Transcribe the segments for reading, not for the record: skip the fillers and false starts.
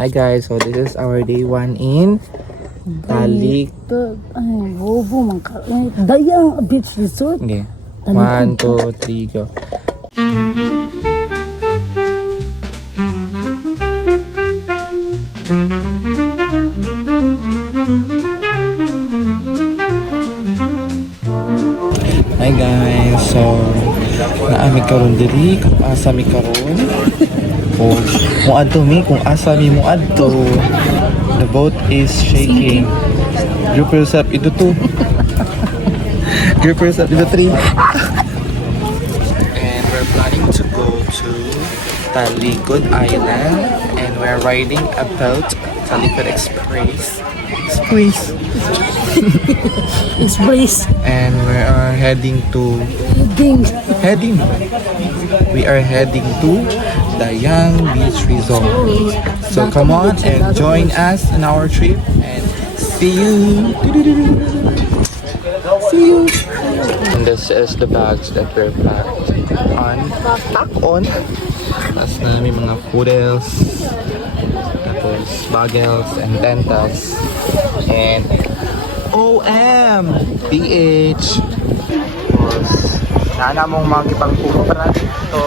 Hi guys, so this is our day 1 in Talik. Ay, bobo man ka. Dayang beach resort. Okay. 1, 2, 3, go. Hi guys, so naami karon diri kung asa mi karon. O muadto mi kung asa mi muadto. The boat is shaking. Group yourself into 2. Group yourself into 3. And we're planning to go to Talikod Island and we're riding a boat, Talikod Express. Express. And we are heading to We are heading to Dayang Beach Resort. So come on and join us in our trip and see you. And this is the bags that we're packed on. Tapos na may mga poodles, tapos bagels and tentas, and PH. Tapos sana mong magipang-kumpara dito.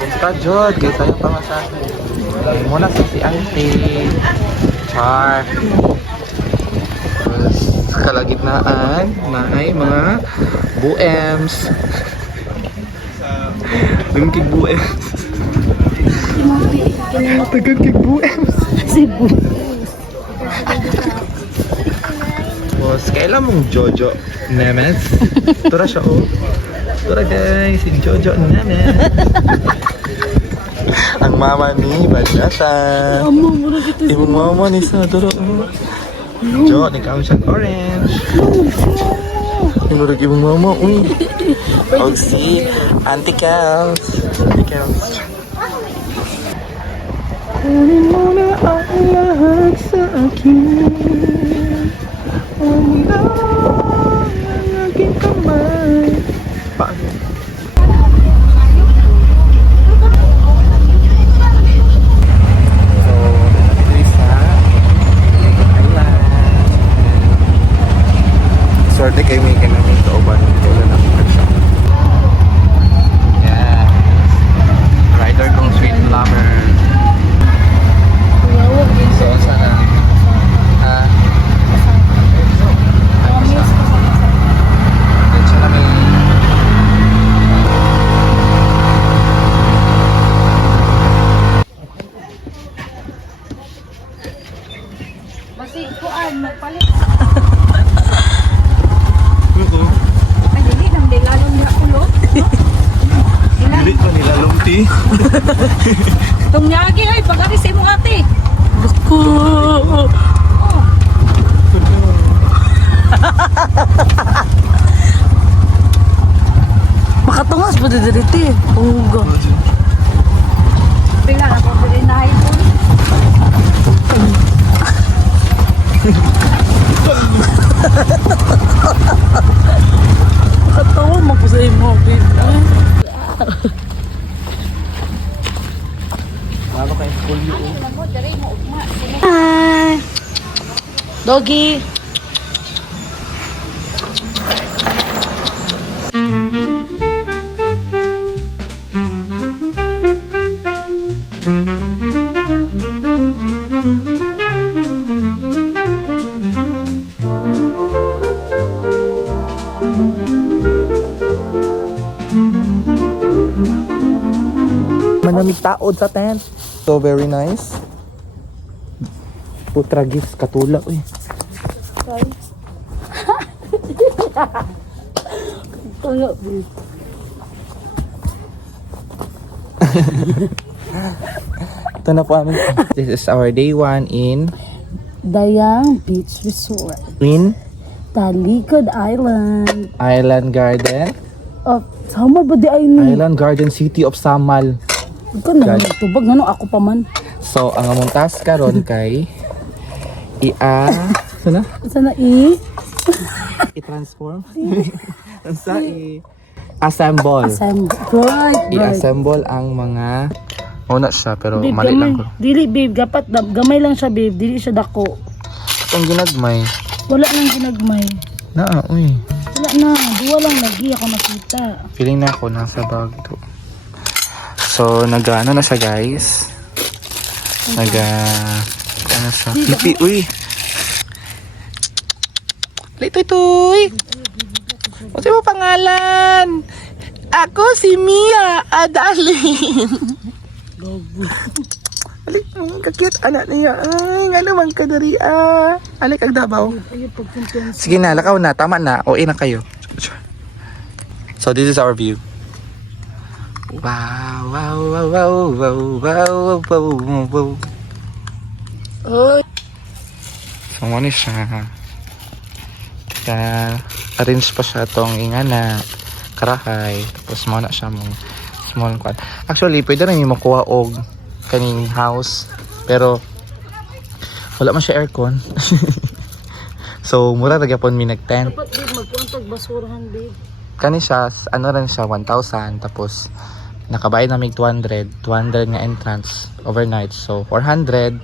Punta Jod, kaya tayo pamasahe. Muna sa si Auntie Char. Tapos sa kalagitnaan na ay mga buems. Lungkig buems. Tagagkig buems. Cebu. Tapos kailan mong Jojo Nemes? Tura siya oh. Tura guys, si Jojo Nemes. Ang mama ni Badyata. Ibang mama ni sa Tura oh. Jo, nikaw siyang orange. Ibang mama, uy. O si Auntie Kels. Kunin mo na ang lahat sa akin. Ang aking kamay. Paano? So, ito isa. Island. Swerte kayo may kanaming kauban. Wala na siya. Yes. Rider kong sweet lover. So, sana. Masig kuan magpalit. Oo. Ay dili nang lalong na ulo. Dili pa nila lumti. Tungyagi ay pagari sa imong ate. Naku. Makatungas pa dito. Uga. Pila na ko dili na ipon. Katawa mo ko sa imo, babe. Lalo kayo school yun. Hi. Doggy. Manamig taod sa tent. So very nice. Putra gifts katula uy. Sorry. Tulog. Ito na po amin. This is our day 1 in Dayang Beach Resort. Talikod Island Garden. Oh, sama ba di ay ni? Island Garden City of Samal. Ikaw na tubag ngano ako pa man. So ang among task karon kay Sana i-transform. Sa Assemble. Right. I-assemble ang mga una siya pero Babe, mali lang ko. Dili, babe. Gapat, gamay lang siya, babe. Dili siya dako. Ang ginagmay. Wala nang ginagmay. Uy. Wala na. Duwa lang lagi ako nakita. Feeling na ako nasa bag to. So, nag-ano na siya guys. Ano siya? Lipi, uy! Litoy-toy! Ano mo pangalan? Ako si Mia Adalin. Alik, kakit anak niya. Ay, nga naman ka dari Alik, ang dabaw. Sige na, lakaw na. Tama na. O, na kayo. So, this is our view. Wow, wow, wow, wow, wow, wow, wow, wow, wow. Oh. So, ano siya? Kaya, arrange pa siya tong ingana, karahay. Tapos, mo na siya mong small quad. Actually, pwede rin yung makuha og kaning house. Pero, wala man siya aircon. So, mura na gyapon mi nag-tent. Dapat, babe, magpuntag basurahan, babe. Kani siya, ano rin siya, 1,000. Tapos, nakabayad namin 200 nga entrance overnight. So, 400.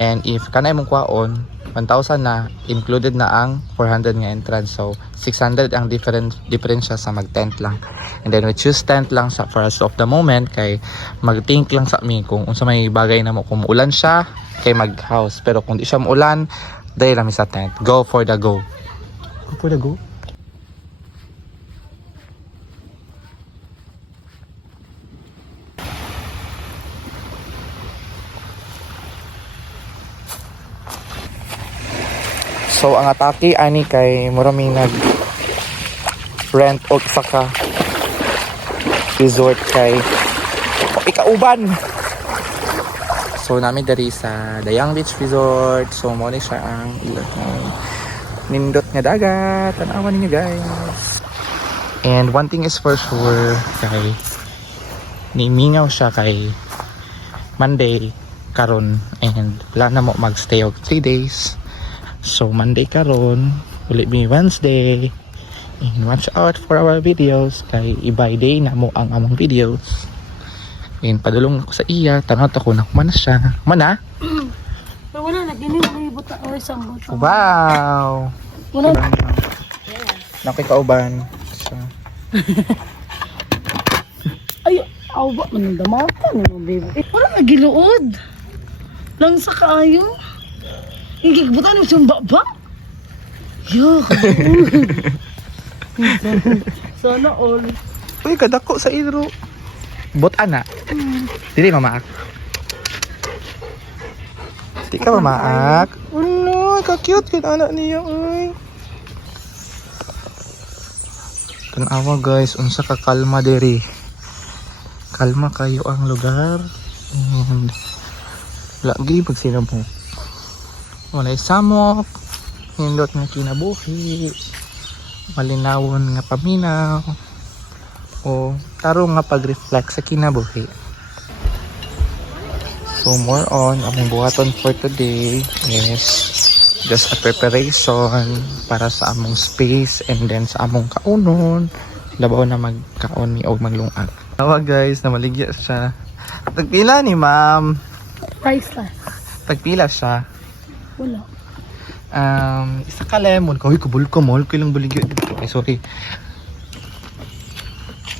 And if kanay mong kwaon, 1,000 na, included na ang 400 nga entrance. So, 600 ang difference sa mag-tent lang. And then, we choose tent lang sa for us of the moment. Kay, mag-think lang sa amin kung unsa may bagay na mo. Kung ulan siya, kay mag-house. Pero kung di siya maulan, dahil lang sa tent. Go for the go. Go for the go? So ang atake ani kay maraming nag rent og isa ka resort kay ikauban. So namin dari sa Dayang Beach Resort. So mo ni siya ang nindot nga dagat. Tanawan ninyo guys. And one thing is for sure kay nimingaw siya kay Monday karon and wala na mo magstay og 3 days. So Monday karon, will it be Wednesday? And watch out for our videos kay ibay day na mo ang among videos. And padulong ako sa iya, tanot ako na kumana siya. Mana? Pero wala na, ginibot na o isang buto. Wow! Wala na. Nakikauban. So, Ay, awa, manandamata ni mo, baby. Wala na, giluod. Lang sa kaayo. Hingigbutan mo siyang baba? Yuck. Sana all. uy, kadako sa idro. Bot ana. Dili mamaak. Di ka mamaak. Ulo, ka-cute yun anak niya. Uy. Tanawa guys, unsa ka kalma diri. Kalma kayo ang lugar. And lagi pag sinabong. Walay samok. Hindot nga kinabuhi. Malinawon nga paminaw. O tarong nga pag-reflect sa kinabuhi. So more on, among buhaton for today is just a preparation para sa among space and then sa among kaunon. Labaw na magkaon ni og maglungag. Tawa guys, na maligya siya. Tagpila ni ma'am. Priceless. Tagpila siya. Wala. Isa ka lemon. Kawin kubul ko mo. Kailang baligya dito. Ay sorry.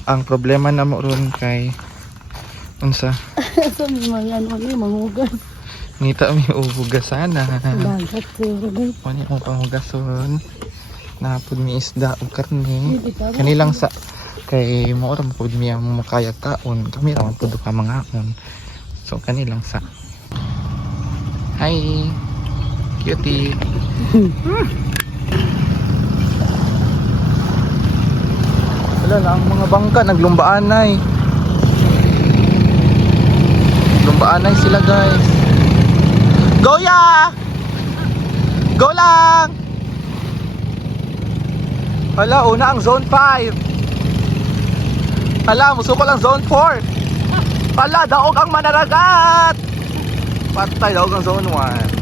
Ang problema na mo ron kay unsa? Sabi mo yan, wala yung manghugas. Ngita mi uhugas sana. Dagat, baby. Wani ang panghugason. Napod mi isda o karne. Kanilang sa kay mo ora mo mi ang makaya kaon. Kami ra pud ka mga on. So kanilang sa. Hi. Cutie. Wala na ang mga bangka naglumbaanay. Lumbaanay sila guys. Go ya! Go lang! Hala, una ang zone 5. Hala, musuko lang zone 4. Hala, daog ang manaragat. Patay, daog ang zone 1.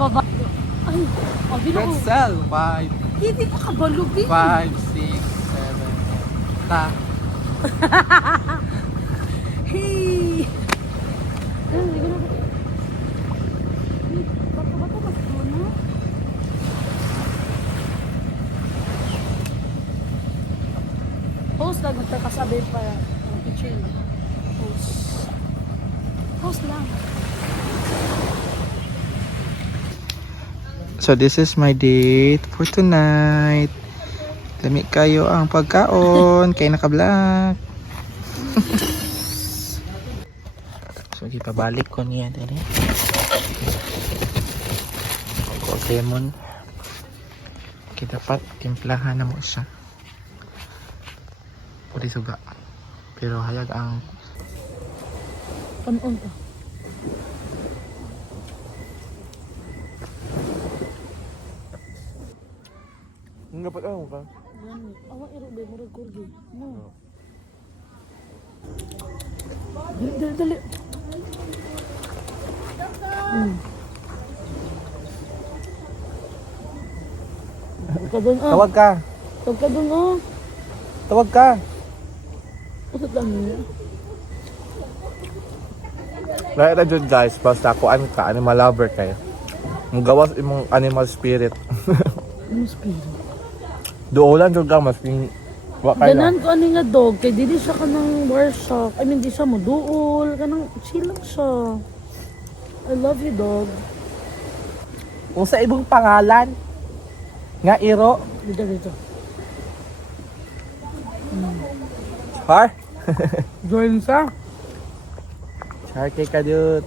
Baba. Ay, Oh, ginuod. Pretzel. 5, Hindi ka kabalo, babe. 5, 6, 7, 8. Ta. Hey! Ayun, hindi ko na... Bato-bato, bato na. Post lang, magkakasabi pa ang picture. Post. Post lang. So this is my date for tonight. Lami kayo ang pagkaon kay naka-black. So ipabalik ko niya dali. Ko lemon. Kita dapat timplahan na mo siya. Pwede suga. Pero hayag ang Kanon ka. Ang dapat ako ka. Yan. Awa, iro, babe. Murag kurgi. No. Dali, dali, dali. Tawag ka dun, ah. Tawag ka. Tawag ka dun, ah. Tawag ka. Usap lang niya. Lahat na dyan guys, basta ako ano ka, animal lover kayo. Ang gawas imong animal spirit. Ano spirit? Duolan dyan ka, mas ping... Wakay lang. Ganan ko ani nga dog, kay dili siya ka ng workshop. I mean, di siya mo duol. Kanang chill lang siya. I love you, dog. Kung sa ibang pangalan, nga iro, Dito, dito. har? Join sa. Charke ka dude.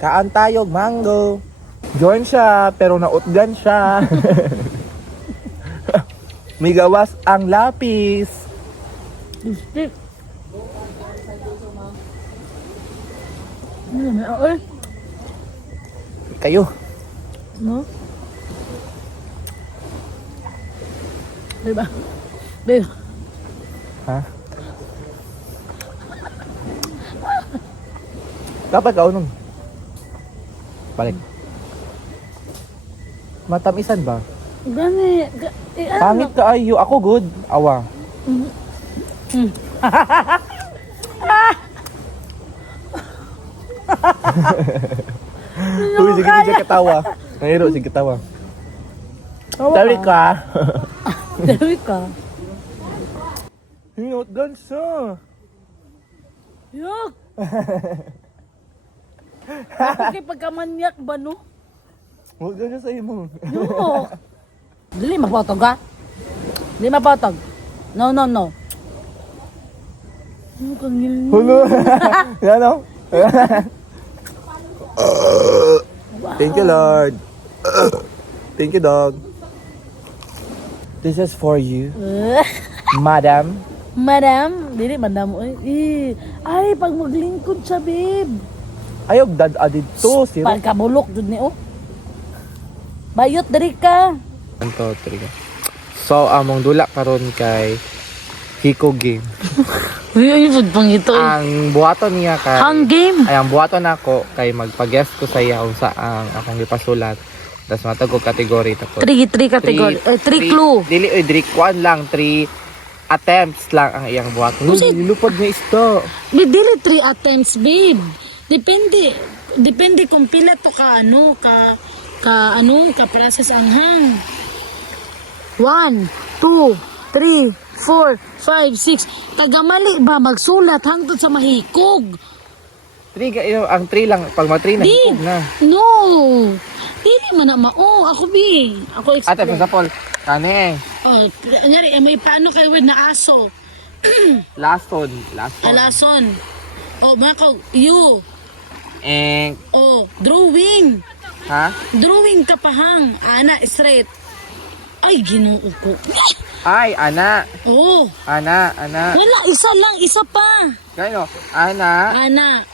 Kaan tayo, mango. Join siya, pero nautgan siya. May gawas ang lapis. Lipstick. Ano may aoy? Kayo. No? Diba? Babe. Ha? Dapat ka unong. Balik. Matamisan ba? Gani. Ano? Pangit ka ayo. Ako good. Awa. Uy, sige, sige katawa. Nahiro, sige katawa. Dari ka. Dari ka. Hinot gansa. Yuck! Ako kay pagkamanyak ba, no? Huwag ganyan sa imo. Yuck! Dili mapatog, ha? Dili mapatog. No, no, no. Ano kang ngilin? Hulo. Yan o. Thank you, Lord. Thank you, dog. This is for you, madam. Madam, dili madam. Ay, pag maglingkod siya, babe. Ayog dad adid to. Siro. Pagkabulok dun ni, oh. Bayot, dari ka. Anto, triga. So, among dula karon kay Hiko Game. Uy, ay, food pang ito. Ang buhaton niya kay... Hang game. Ay, ang buhaton ako kay magpa-guess ko sa iya kung saan akong ipasulat. Tapos matag ko category. 3 category. 3 clue. Dili, Drik, 1 lang. 3 attempts lang ang iyang buhaton. Kasi- Lupad na isto. Dili 3 attempts, babe. Depende kung pila to ka ano, ka process ang hang. 1, 2, 3, 4, 5, 6. Tagamali ba magsulat hangtod sa mahikog? 3, ang 3 lang. Pag ma-3 na, hikog na. No. Dili man na mao. Ako bi. Ako Ate, explain. sa Paul, kane. Oh, nyari may paano kay with na aso. Last one. Alason. Oh, mako, you. And, Oh, drawing. ha? Drawing ka pa hang. Ana, straight. Ay, ginoo ko. Ay, ana. Oh, Ana. wala. Isa lang. Isa pa. Gano? Ana. Ana.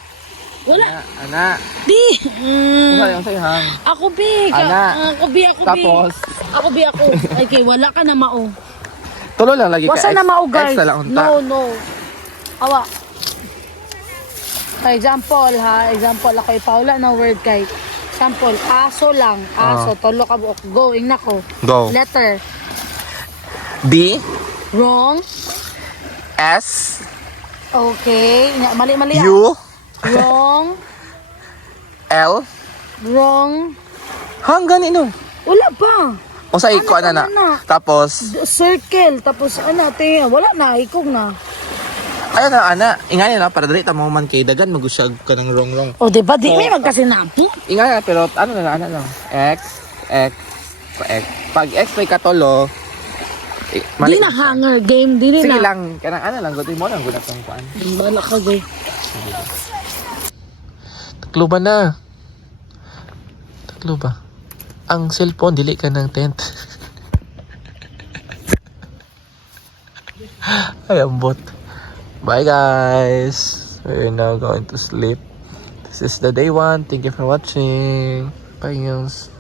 Wala. Ana. Di. Ang sa'yo, hang. Ako, bi. Ana. Ako, bi. Tapos? Ako, bi. Ako. Ay, kay wala ka na mao. Tulo lang lagi ka. Wasa na mao, guys. Extra lang unta. No. Awa. For example, ha. Example, ako ipaula na word kay example, aso lang. Aso, tolo ka buok. Going na ko. Go. Letter. B, Wrong. S, Okay. Mali-mali. U, Wrong. L. Wrong. Hanggang ino. Wala pa. O sa iko na na. na? Tapos, Circle. Tapos tingin. Wala na. Ikog na. ayun na, ana. Ingay na, para dali tamo man kay dagan, magusyag ka ng wrong. O, diba? Di may magkasinapo. Ingay na, pero ano na, ano lang. X, X, X. Pag X may katolo, Di na hanger game. Di Sige na. lang, kanang ano lang, gutin mo lang, gunat ang kuan. Bala ka, go. Tatlo ba na? Tatlo ba? Ang cellphone, dili ka ng tent. Ay, ambot. Bye guys. We're now going to sleep. This is the day 1. Thank you for watching. Bye guys.